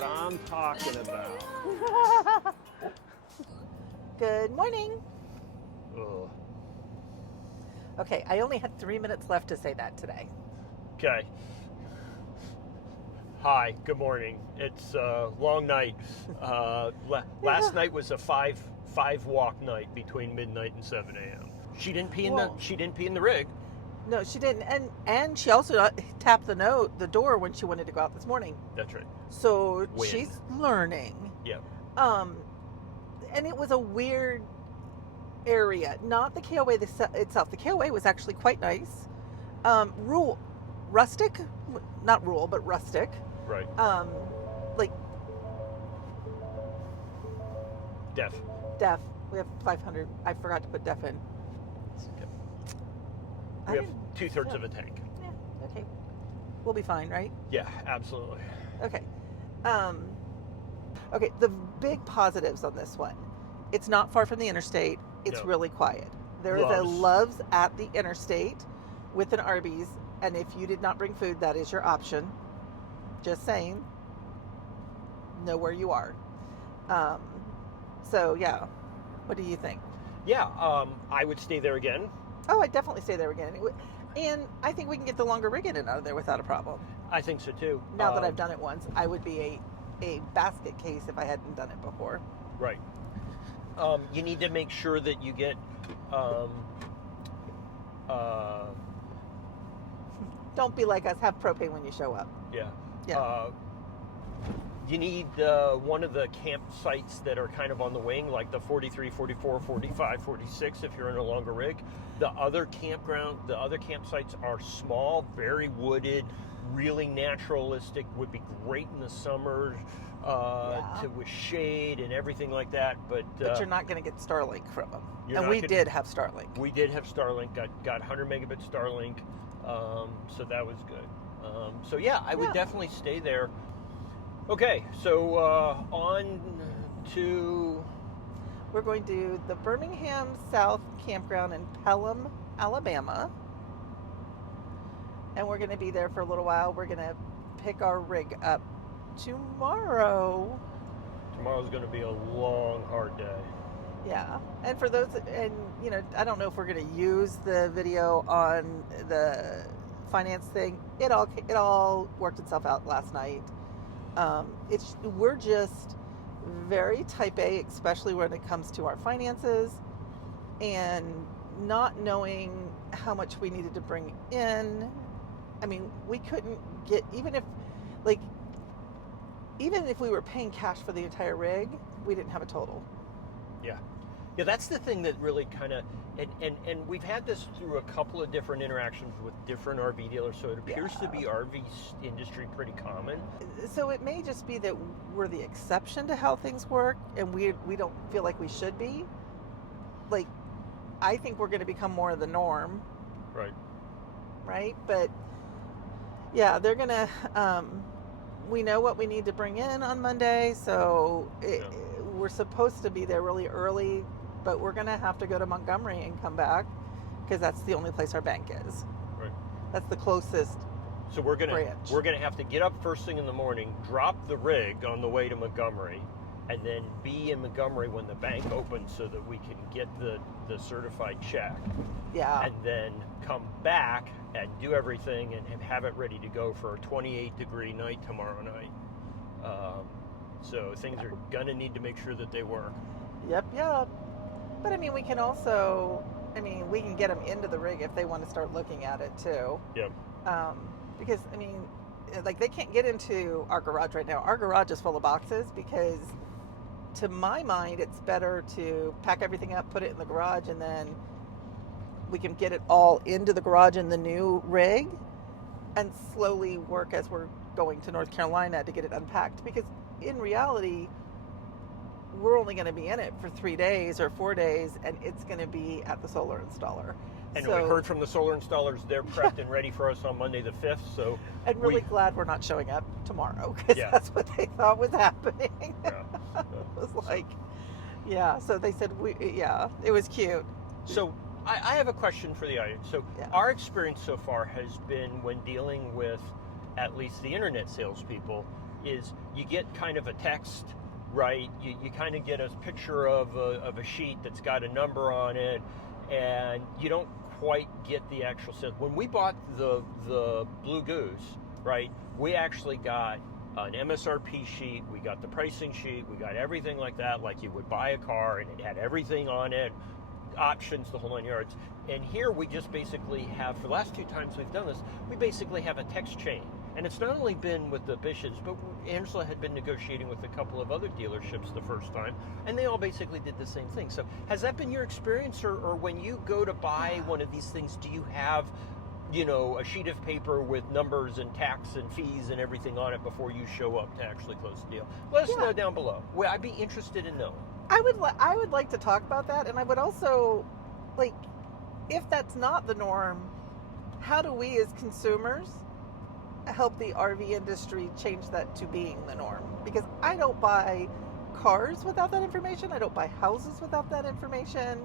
what I'm talking about. Good morning. Ugh. Okay, I only had 3 minutes left to say that today. Okay. Hi, good morning. It's a long night. Last night was a five walk night between midnight and 7 a.m. She didn't pee in the rig. No, she didn't, and she also tapped the door when she wanted to go out this morning. That's right. So she's learning. Yeah. And it was a weird area, not the KOA itself. The KOA was actually quite nice. Rustic, not rural, but rustic. Right. Like Deaf. We have 500. I forgot to put deaf in. We have 2/3 of a tank. Yeah. Okay. We'll be fine, right? Yeah, absolutely. Okay. Okay. The big positives on this one. It's not far from the interstate. It's really quiet. There is a Love's at the interstate with an Arby's, and if you did not bring food, that is your option. Just saying. Know where you are. So yeah. What do you think? Yeah, I would stay there again. Oh, I'd definitely stay there again. And I think we can get the longer rig in and out of there without a problem. I think so too. Now that I've done it once, I would be a basket case if I hadn't done it before. Right. You need to make sure that you get Don't be like us, have propane when you show up. Yeah. Yeah. You need one of the campsites that are kind of on the wing, like the 43, 44, 45, 46 if you're in a longer rig. The other campsites are small, very wooded, really naturalistic, would be great in the summer with shade and everything like that. But you're not going to get Starlink from them. And we did have Starlink. We did have Starlink, got 100 megabit Starlink, so that was good. So yeah, I would definitely stay there. Okay, so on to... We're going to the Birmingham South Campground in Pelham, Alabama. And we're going to be there for a little while. We're going to pick our rig up tomorrow. Tomorrow's going to be a long, hard day. Yeah. And for those, I don't know if we're going to use the video on the finance thing. It all worked itself out last night. We're just very type A, especially when it comes to our finances, and not knowing how much we needed to bring in. I mean, we couldn't get, even if we were paying cash for the entire rig, we didn't have a total. Yeah. Yeah, that's the thing that really kind of, and we've had this through a couple of different interactions with different RV dealers, so it appears to be RV industry pretty common. So it may just be that we're the exception to how things work, and we don't feel like we should be. Like, I think we're going to become more of the norm. Right? But, yeah, they're going to, we know what we need to bring in on Monday, so we're supposed to be there really early, but we're going to have to go to Montgomery and come back because that's the only place our bank is. Right. That's the closest. So we're going to have to get up first thing in the morning, drop the rig on the way to Montgomery, and then be in Montgomery when the bank opens so that we can get the certified check. Yeah. And then come back and do everything and have it ready to go for a 28-degree night tomorrow night. So things are going to need to make sure that they work. Yep. But I mean, we can also, we can get them into the rig if they want to start looking at it too. Yep. Because, they can't get into our garage right now. Our garage is full of boxes because, to my mind, it's better to pack everything up, put it in the garage, and then we can get it all into the garage in the new rig and slowly work as we're going to North Carolina to get it unpacked. Because in reality, we're only going to be in it for 3 days or 4 days, and it's going to be at the solar installer. And we heard from the solar installers, they're prepped and ready for us on Monday the 5th. So I'm really glad we're not showing up tomorrow, because that's what they thought was happening. Yeah. It was like, so they said, it was cute. So I have a question for the audience. So our experience so far has been when dealing with at least the internet salespeople, is you get kind of a text, right? You kind of get a picture of a sheet that's got a number on it, and you don't quite get the actual sense. When we bought the Blue Goose, right, we actually got an MSRP sheet, we got the pricing sheet, we got everything like that, like you would buy a car, and it had everything on it, options, the whole 9 yards. And here we just basically have, for the last 2 times we've done this, we basically have a text chain. And it's not only been with the Bishes, but Angela had been negotiating with a couple of other dealerships the first time, and they all basically did the same thing. So has that been your experience, or when you go to buy one of these things, do you have, you know, a sheet of paper with numbers and tax and fees and everything on it before you show up to actually close the deal? Let us know down below. Well, I'd be interested in knowing. I would like to talk about that, and I would also, like, if that's not the norm, how do we as consumers help the RV industry change that to being the norm? Because I don't buy cars without that information. I don't buy houses without that information.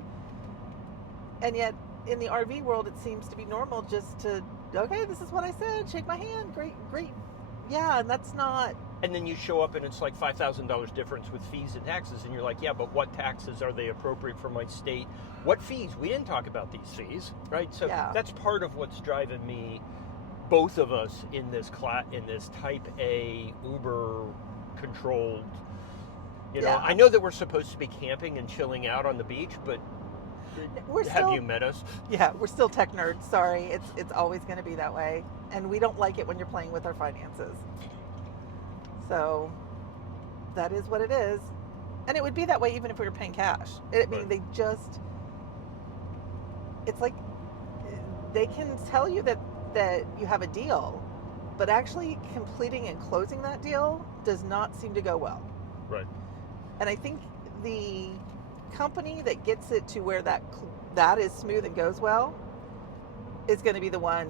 And yet, in the RV world, it seems to be normal just to, okay, this is what I said, shake my hand, great. Yeah, and that's not... And then you show up and it's like $5,000 difference with fees and taxes, and you're like, yeah, but what taxes are they appropriate for my state? What fees? We didn't talk about these fees, right? So that's part of what's driving me, both of us, in this type A Uber controlled, you know. I know that we're supposed to be camping and chilling out on the beach, but have you met us? Yeah, we're still tech nerds. Sorry, it's always going to be that way, and we don't like it when you're playing with our finances. So that is what it is, and it would be that way even if we were paying cash. I mean, it's like they can tell you that you have a deal, but actually completing and closing that deal does not seem to go well. Right. And I think the company that gets it to where that is smooth and goes well is going to be the one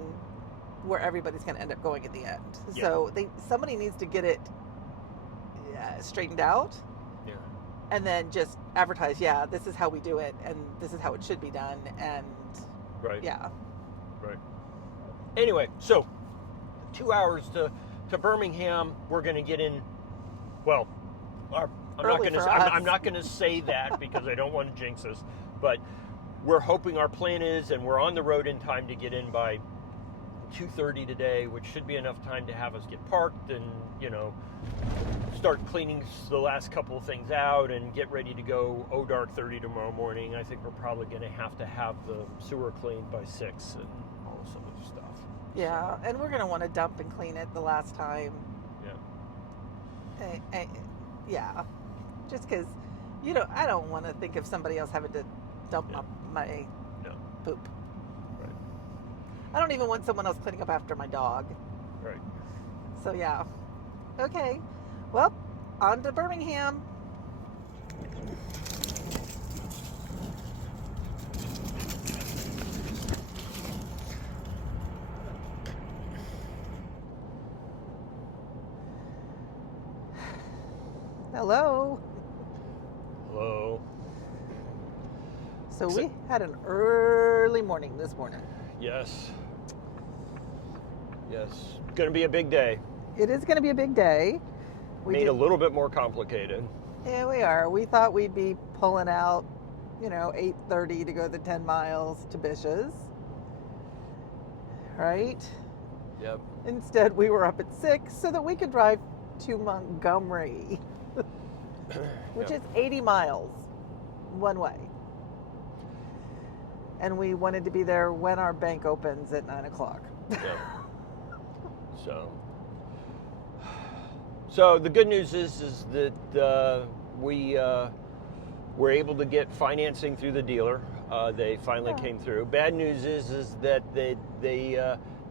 where everybody's going to end up going in the end. Yeah. So somebody needs to get it straightened out, and then just advertise, this is how we do it, and this is how it should be done, and right. Anyway, so 2 hours to Birmingham. We're going to get in. Well, I'm not going to say that because I don't want to jinx us. But we're hoping, our plan is, and we're on the road in time to get in by 2:30 today, which should be enough time to have us get parked and, you know, start cleaning the last couple of things out and get ready to go dark 30 tomorrow morning. I think we're probably going to have the sewer cleaned by 6 and all this other stuff. Yeah, and we're going to want to dump and clean it the last time. Yeah. Just because, you know, I don't want to think of somebody else having to dump my poop. Right. I don't even want someone else cleaning up after my dog. Right. So, yeah. Okay. Well, on to Birmingham. Hello. So we had an early morning this morning. Yes. Going to be a big day. It is going to be a big day. Made a little bit more complicated. Yeah, we are. We thought we'd be pulling out, 8:30 to go the 10 miles to Bishes. Right? Yep. Instead, we were up at 6 so that we could drive to Montgomery, which is 80 miles one way. And we wanted to be there when our bank opens at 9 o'clock. Yep. So the good news is that we were able to get financing through the dealer. They finally came through. Bad news is that they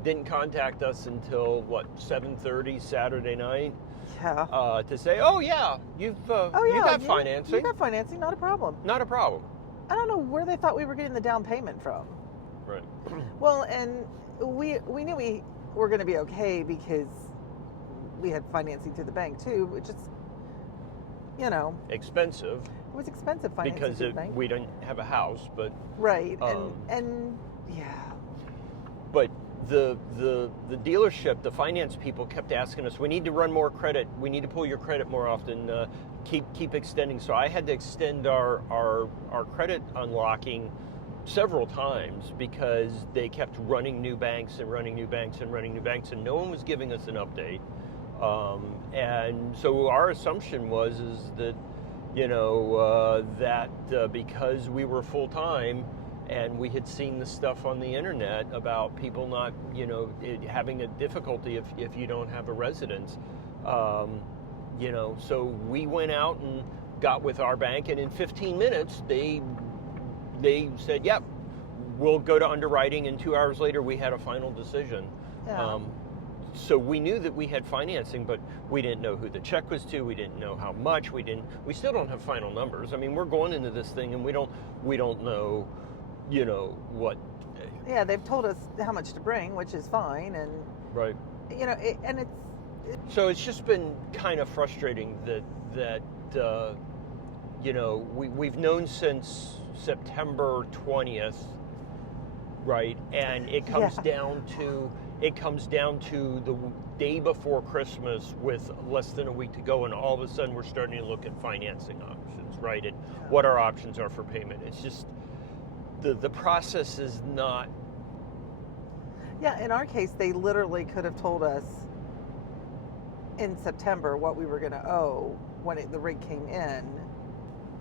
didn't contact us until 7:30 Saturday night. Yeah. To say, you got financing. You got financing, not a problem. Not a problem. I don't know where they thought we were getting the down payment from. Right. Well, and we knew we were going to be okay because we had financing through the bank too, which is, expensive. It was expensive financing because through the bank. We don't have a house, but right, and yeah. But the dealership, the finance people kept asking us, we need to run more credit, we need to pull your credit more often, keep extending. So I had to extend our credit unlocking several times because they kept running new banks and running new banks and running new banks, and no one was giving us an update. And so our assumption was that because we were full time and we had seen the stuff on the internet about people not having a difficulty if you don't have a residence, so we went out and got with our bank, and in 15 minutes they said, yep, we'll go to underwriting, and 2 hours later we had a final decision. Yeah. So we knew that we had financing, but we didn't know who the check was to. We didn't know how much. We still don't have final numbers. I mean, we're going into this thing and we don't know, what. Yeah, they've told us how much to bring, which is fine, and right. So it's just been kind of frustrating that we've known since September 20th, right? And it comes down to the day before Christmas with less than a week to go, and all of a sudden we're starting to look at financing options, right? And what our options are for payment. It's just the process is not. Yeah, in our case, they literally could have told us in September what we were going to owe when the rig came in.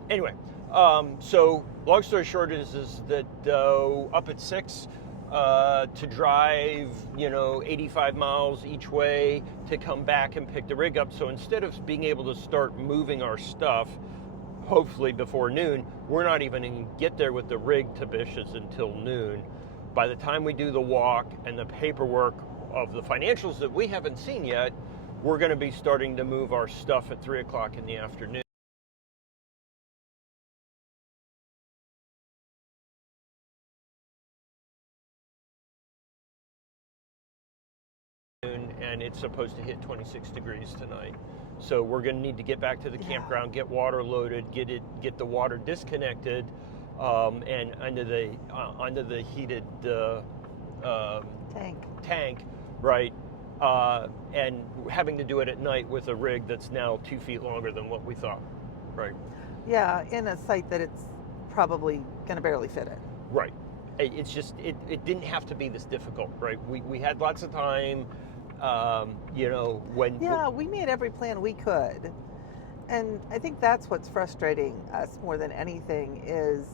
Anyway, so long story short is that up at 6. To drive, 85 miles each way to come back and pick the rig up. So instead of being able to start moving our stuff, hopefully before noon, we're not even going to get there with the rig to Bishop's until noon. By the time we do the walk and the paperwork of the financials that we haven't seen yet, we're going to be starting to move our stuff at 3 o'clock in the afternoon. And it's supposed to hit 26 degrees tonight. So we're going to need to get back to the campground, get water loaded, get the water disconnected, and under the heated tank, right? And having to do it at night with a rig that's now 2 feet longer than what we thought, right? Yeah, in a site that it's probably going to barely fit in. Right. It's just it didn't have to be this difficult, right? We had lots of time. We made every plan we could, and I think that's what's frustrating us more than anything is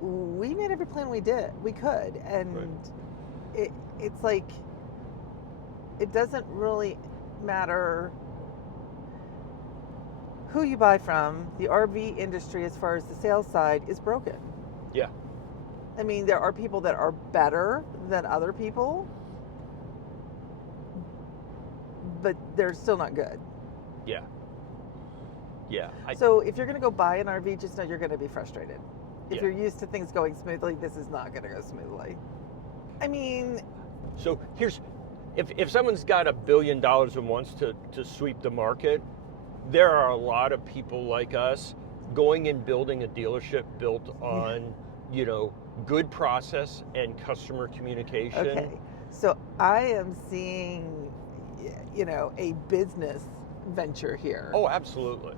we made every plan we could, and right. It's like it doesn't really matter who you buy from. The RV industry, as far as the sales side, is broken. Yeah. I mean, there are people that are better than other people, but they're still not good. Yeah. Yeah. So if you're going to go buy an RV, just know you're going to be frustrated. If you're used to things going smoothly, this is not going to go smoothly. I mean... So here's... If someone's got $1 billion and wants to sweep the market, there are a lot of people like us going and building a dealership built on, good process and customer communication. Okay. So I am seeing... a business venture here. Oh, absolutely.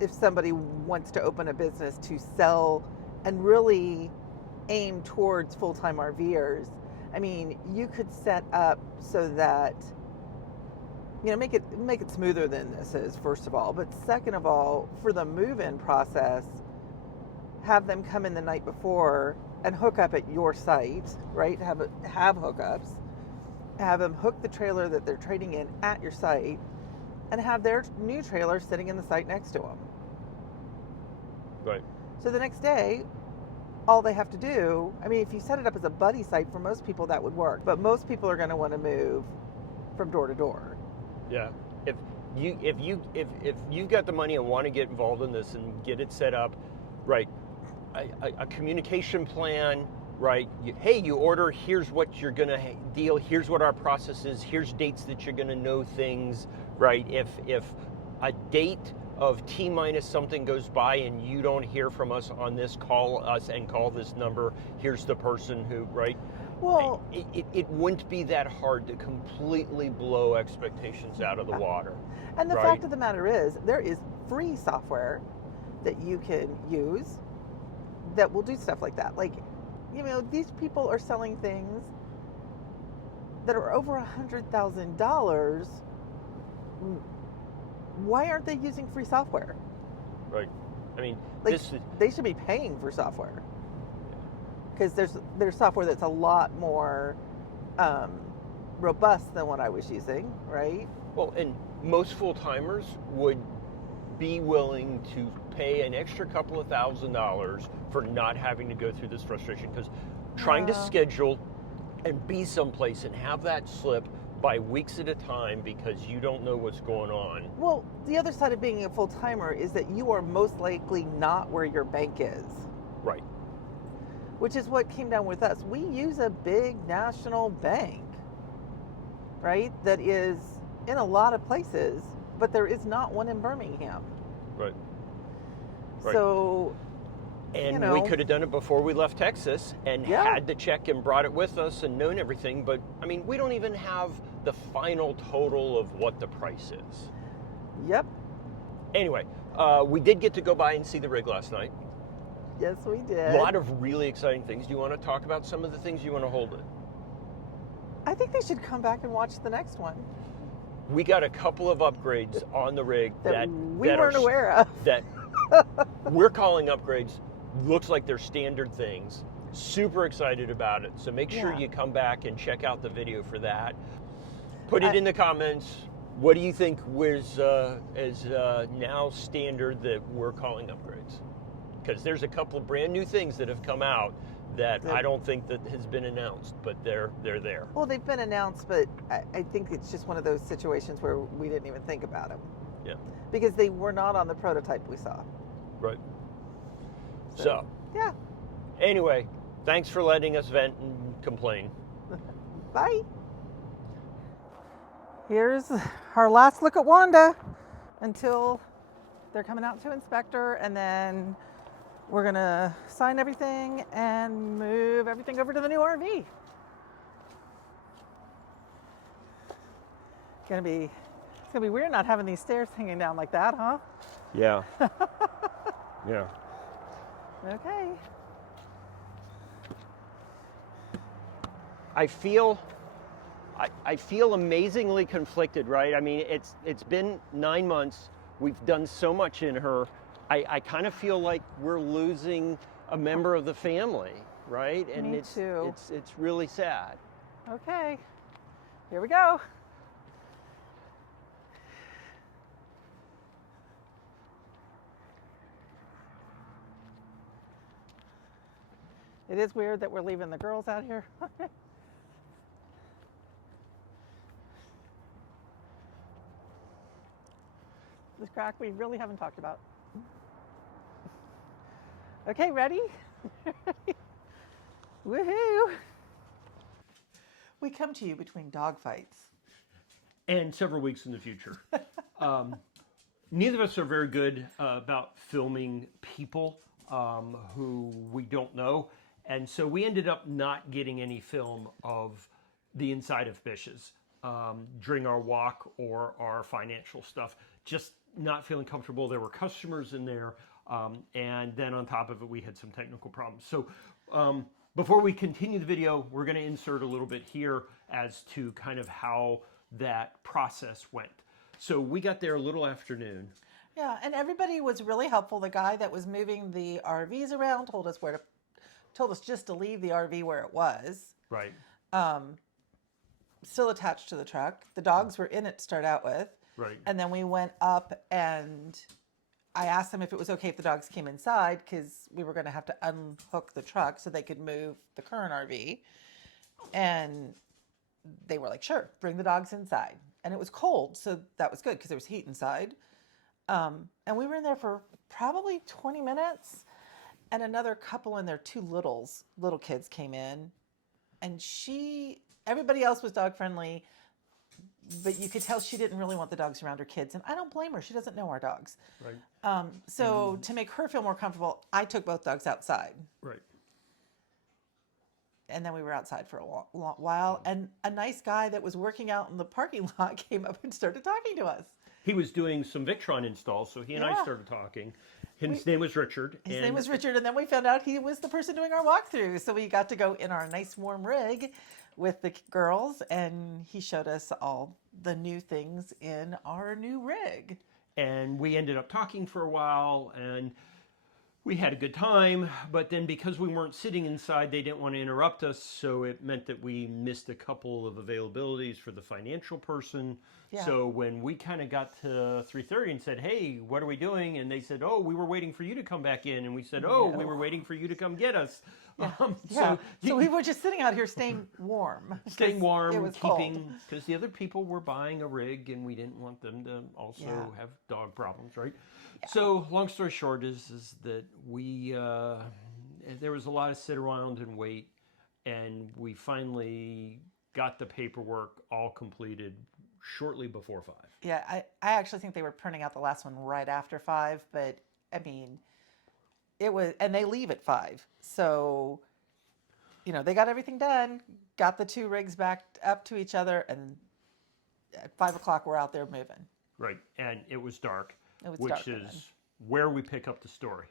If somebody wants to open a business to sell and really aim towards full-time RVers, I mean, you could set up so that, make it smoother than this is, first of all. But second of all, for the move-in process, have them come in the night before and hook up at your site, right? Have hookups. Have them hook the trailer that they're trading in at your site, and have their new trailer sitting in the site next to them. Right. So the next day, all they have to do, I mean, if you set it up as a buddy site, for most people that would work, but most people are going to want to move from door to door. Yeah. If you've got the money and want to get involved in this and get it set up, right? A communication plan. Right. You order, here's what you're going to deal, here's what our process is, here's dates that you're going to know things, right? If a date of T- something goes by and you don't hear from us on this, call us and call this number, here's the person who, right? Well, it wouldn't be that hard to completely blow expectations out of the water. and the right? fact of the matter is, there is free software that you can use that will do stuff like that. Like, these people are selling things that are over $100,000. Why aren't they using free software? Right. I mean, Like, they should be paying for software, because there's software that's a lot more robust than what I was using, right? well, and most full-timers would be willing to pay an extra couple of $1,000s for not having to go through this frustration, because trying to schedule and be someplace and have that slip by weeks at a time because you don't know what's going on. Well, the other side of being a full-timer is that you are most likely not where your bank is, Right. which is what came down with us. We use a big national bank, right, that is in a lot of places, but there is not one in Birmingham. Right. Right. So, And we could have done it before we left Texas and had the check and brought it with us and known everything. But I mean, we don't even have the final total of what the price is. Yep. Anyway, we did get to go by and see the rig last night. Yes, we did. A lot of really exciting things. Do you want to talk about some of the things you want to hold it? I think they should come back and watch the next one We got a couple of upgrades on the rig that we weren't aware of. That we're calling upgrades. Looks like they're standard things. Super excited about it. So make sure you come back and check out the video for that. Put it in the comments. What do you think was is now standard that we're calling upgrades? Because there's a couple of brand new things that have come out that I don't think that has been announced, but they're there. Well, they've been announced, but I think it's just one of those situations where we didn't even think about them. Yeah. Because they were not on the prototype we saw. Right. So yeah. Anyway, thanks for letting us vent and complain. Bye. Here's our last look at Wanda until they're coming out to inspect her, and then we're gonna sign everything and move everything over to the new RV. It's gonna be weird not having these stairs hanging down like that, huh? Yeah. Yeah. Okay. I feel amazingly conflicted, right? I mean, it's been 9 months. We've done so much in her. I kind of feel like we're losing a member of the family, right? And Me it's too. it's really sad. Okay. Here we go. It is weird that we're leaving the girls out here. This crack we really haven't talked about. Okay, ready? Woohoo! We come to you between dog fights. And several weeks in the future. Neither of us are very good about filming people who we don't know. And so we ended up not getting any film of the inside of Bish's during our walk or our financial stuff. Just not feeling comfortable. There were customers in there. And then on top of it, we had some technical problems. So before we continue the video, we're going to insert a little bit here as to kind of how that process went. So we got there a little afternoon. Yeah, and everybody was really helpful. The guy that was moving the RVs around told us just to leave the RV where it was. Right. Still attached to the truck. The dogs were in it to start out with. Right. And then we went up and I asked them if it was okay if the dogs came inside because we were going to have to unhook the truck so they could move the current RV. And they were like, sure, bring the dogs inside. And it was cold, so that was good because there was heat inside. And we were in there for probably 20 minutes. And another couple and their two little kids came in. And everybody else was dog friendly, but you could tell she didn't really want the dogs around her kids. And I don't blame her. She doesn't know our dogs. Right. So to make her feel more comfortable, I took both dogs outside. Right. and then we were outside for a long while, and a nice guy that was working out in the parking lot came up and started talking to us. He was doing some Victron installs, so he and I started talking. His name was Richard. His name was Richard, and then we found out he was the person doing our walkthrough. So we got to go in our nice warm rig with the girls, and he showed us all the new things in our new rig. And we ended up talking for a while, and we had a good time, but then because we weren't sitting inside, they didn't want to interrupt us, so it meant that we missed a couple of availabilities for the financial person. Yeah. So when we kind of got to 3:30 and said, hey, what are we doing? And they said, oh, we were waiting for you to come back in. And we said, oh, we were waiting for you to come get us. Yeah. So we were just sitting out here staying warm. Staying warm, it was keeping, because the other people were buying a rig and we didn't want them to also have dog problems, right? Yeah. So long story short is that we, there was a lot of sit around and wait, and we finally got the paperwork all completed shortly before 5. Yeah, I actually think they were printing out the last one right after 5, but I mean, it was, and they leave at 5. So, you know, they got everything done, got the 2 rigs back up to each other, and at 5 o'clock we're out there moving. Right, and it was dark, which dark is where we pick up the story.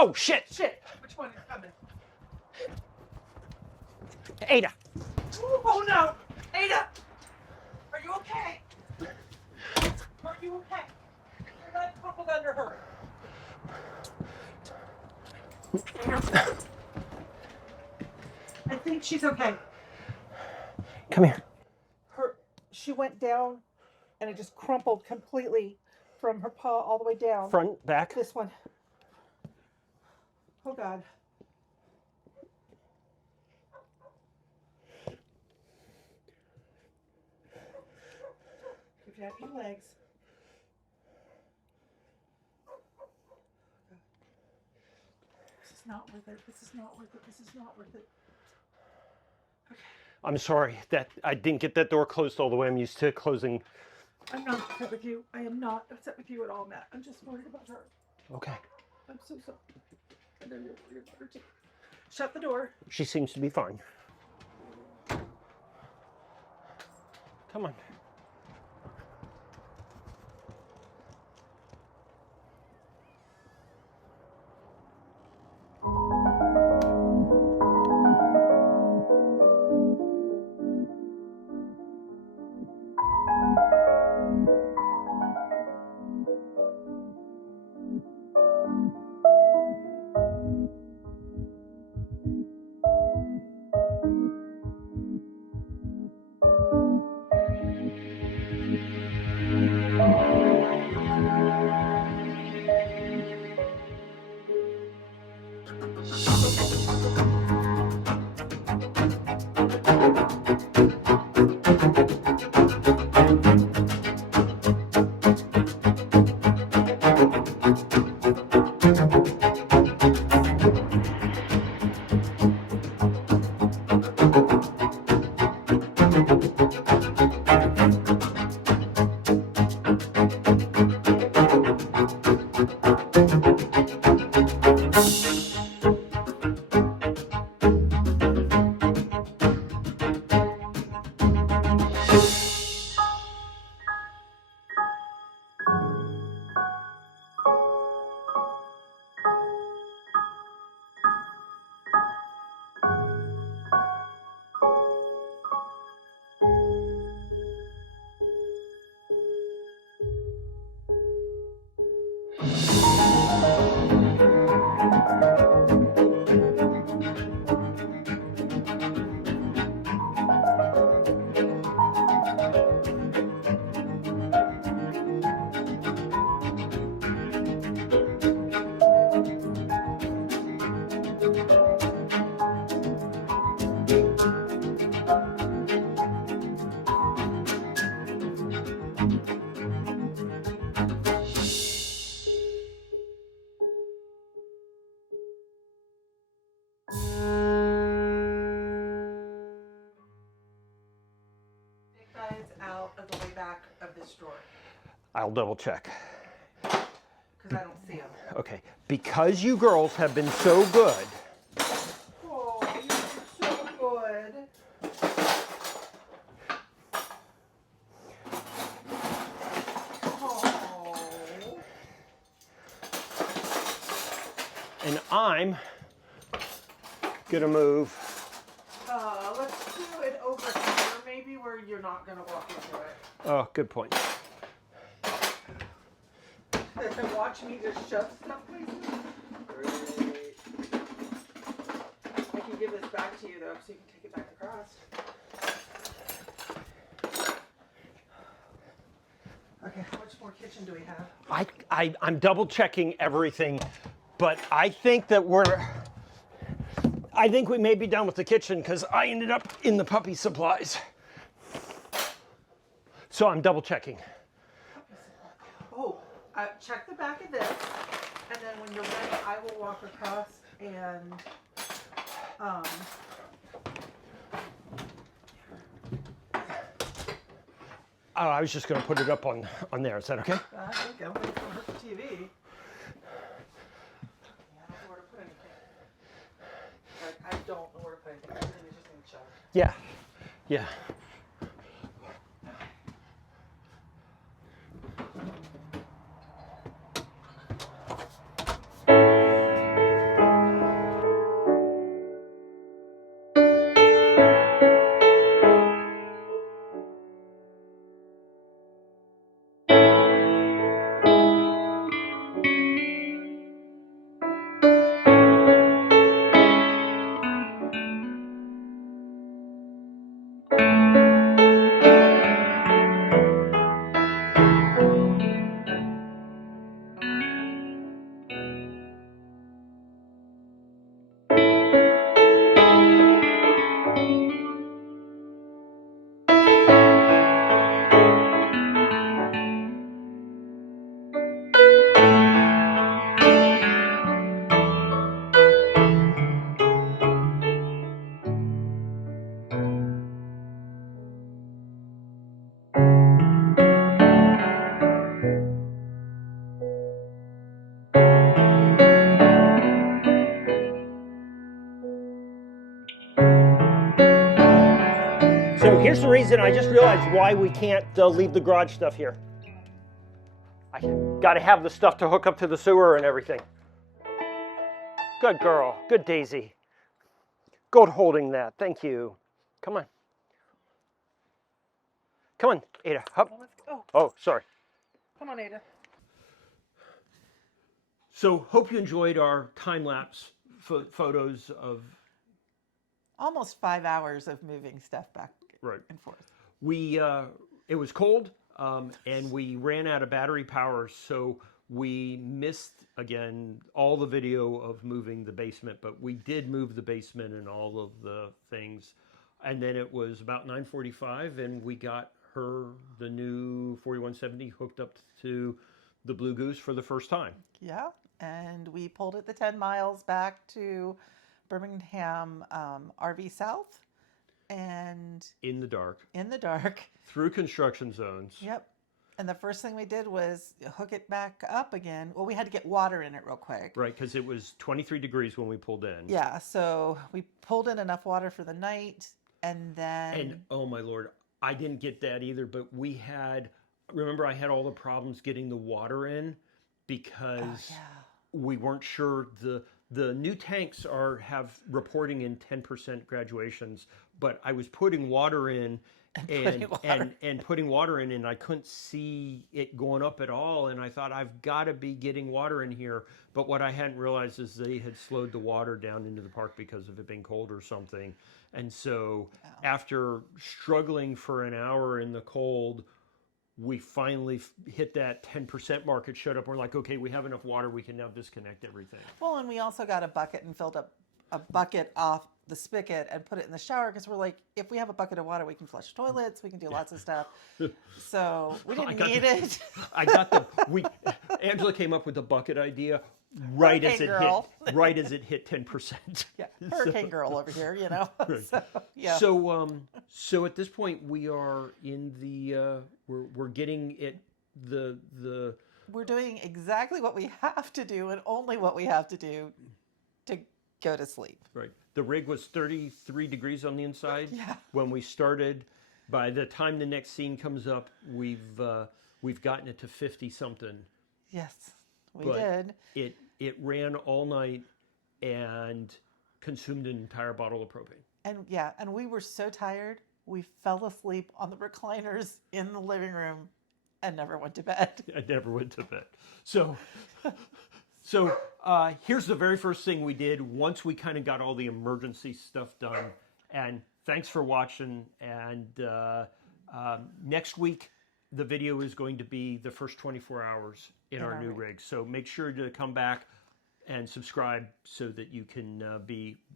Oh, shit! Shit! Which one is coming? Ada! Oh, no! Ada! Are you okay? Are you okay? You're not crumpled under her. I think she's okay. Come here. She went down, and it just crumpled completely from her paw all the way down. Front, back? This one. Oh, God. If you have your legs. This is not worth it. This is not worth it. This is not worth it. Okay. I'm sorry that I didn't get that door closed all the way. I'm used to closing. I'm not upset with you. I am not upset with you at all, Matt. I'm just worried about her. Okay. I'm so sorry. I know you're worried about her too. Shut the door. She seems to be fine. Come on. Out of the way back of this drawer I'll double check. because I don't see them. Okay, because you girls have been so good. Oh, you're so good. Oh. And I'm gonna move. Let's do it over here, maybe where you're not gonna walk into it. Oh, good point. And watch me just shove stuff places. Great. I can give this back to you though, so you can take it back across. Okay, how much more kitchen do we have? I'm double checking everything, but I think we may be done with the kitchen because I ended up in the puppy supplies. So I'm double checking. Oh, check the back of this, and then when you're ready, I will walk across and Oh, I was just going to put it up on there. Is that okay? I think I'm waiting for her TV. Yeah, I don't know where to put anything. I don't know where to put anything. Everything is just in the shelf. Yeah. Yeah. So here's the reason I just realized why we can't leave the garage stuff here. I got to have the stuff to hook up to the sewer and everything. Good girl. Good Daisy. Good holding that. Thank you. Come on. Come on, Ada. Up. Well, let's go. Oh, sorry. Come on, Ada. So hope you enjoyed our time-lapse photos of... Almost 5 hours of moving stuff back and forth. It was cold and we ran out of battery power, so we missed again, all the video of moving the basement, but we did move the basement and all of the things. And then it was about 9:45, and we got her the new 4170 hooked up to the Blue Goose for the first time. Yeah, and we pulled it the 10 miles back to Birmingham RV South, and In the dark, through construction zones. Yep. And the first thing we did was hook it back up again. Well, we had to get water in it real quick. Right, because it was 23 degrees when we pulled in. Yeah, so we pulled in enough water for the night, and then... And, oh my Lord, I didn't get that either, but we had... Remember, I had all the problems getting the water in because we weren't sure. The new tanks have reporting in 10% graduations, but I was putting water in and putting water in, and I couldn't see it going up at all. And I thought, I've got to be getting water in here. But what I hadn't realized is they had slowed the water down into the park because of it being cold or something. And so after struggling for an hour in the cold, we finally hit that 10% mark. It showed up. We're like, okay, we have enough water. We can now disconnect everything. Well, and we also got a bucket and filled up a bucket off the spigot and put it in the shower because we're like, if we have a bucket of water, we can flush toilets. We can do lots of stuff. So we didn't need it. Angela came up with the bucket idea right as it hit 10%. Yeah, hurricane girl over here, you know. Right. So, yeah. So at this point we are in the we're getting it we're doing exactly what we have to do and only what we have to do to go to sleep. Right. The rig was 33 degrees on the inside when we started. By the time the next scene comes up, we've gotten it to 50 something. Yes, we did. It ran all night and consumed an entire bottle of propane. And we were so tired, we fell asleep on the recliners in the living room and never went to bed. I never went to bed. So here's the very first thing we did once we kind of got all the emergency stuff done. And thanks for watching. And next week, the video is going to be the first 24 hours in our new rig. So make sure to come back and subscribe so that you can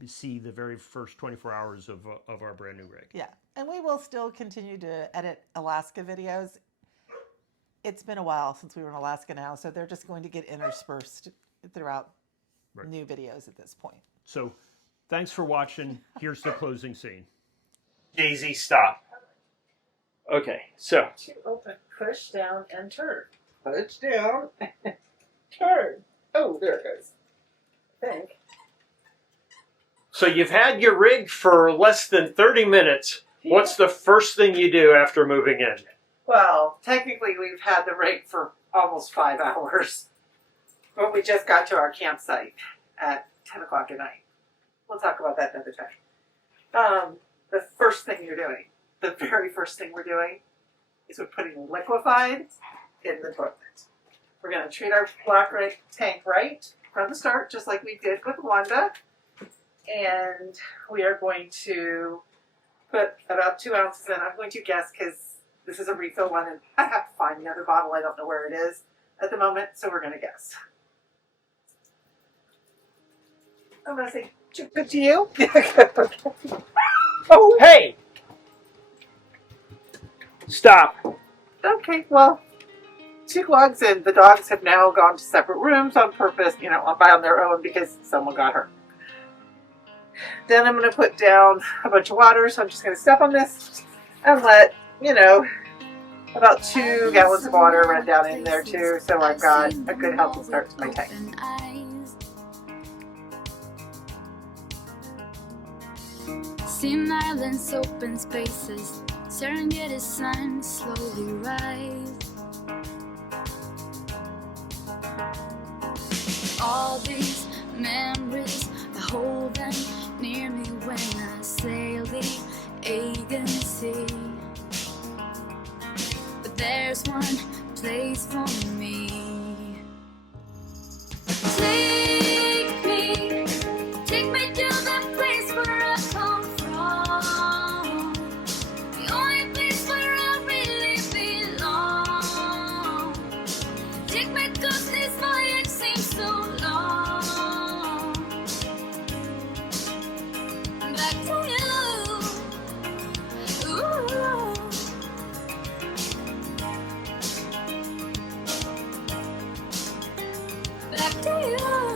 see the very first 24 hours of our brand new rig. Yeah, and we will still continue to edit Alaska videos. It's been a while since we were in Alaska now, so they're just going to get interspersed throughout new videos at this point. So thanks for watching. Here's the closing scene. Daisy, stop. Okay, so. To open, push down and turn. Push down. Turn. Oh, there it goes. I think. So you've had your rig for less than 30 minutes. What's the first thing you do after moving in? Well, technically we've had the rig for almost 5 hours. But we just got to our campsite at 10 o'clock at night. We'll talk about that another time. The first thing you're doing, the very first thing we're doing, is we're putting liquefied in the toilet. We're going to treat our black tank right from the start, just like we did with Wanda. And we are going to put about 2 ounces in. I'm going to guess because this is a refill one and I have to find another bottle. I don't know where it is at the moment, so we're going to guess. I'm going to say good to you. Oh, hey! Stop. Okay, well, 2 logs in. The dogs have now gone to separate rooms on purpose, you know, on their own because someone got hurt. Then I'm going to put down a bunch of water, so I'm just going to step on this and let, you know, about 2 gallons of water run down in there too, so I've got a good healthy start to my tank. Seen islands, open spaces, Serengeti sun slowly rise. All these memories, I hold them near me when I sail the Aegean Sea. But there's one place for me. Take me to that place where I come from. The only place where I really belong. Take me 'cause this voyage seems so Do you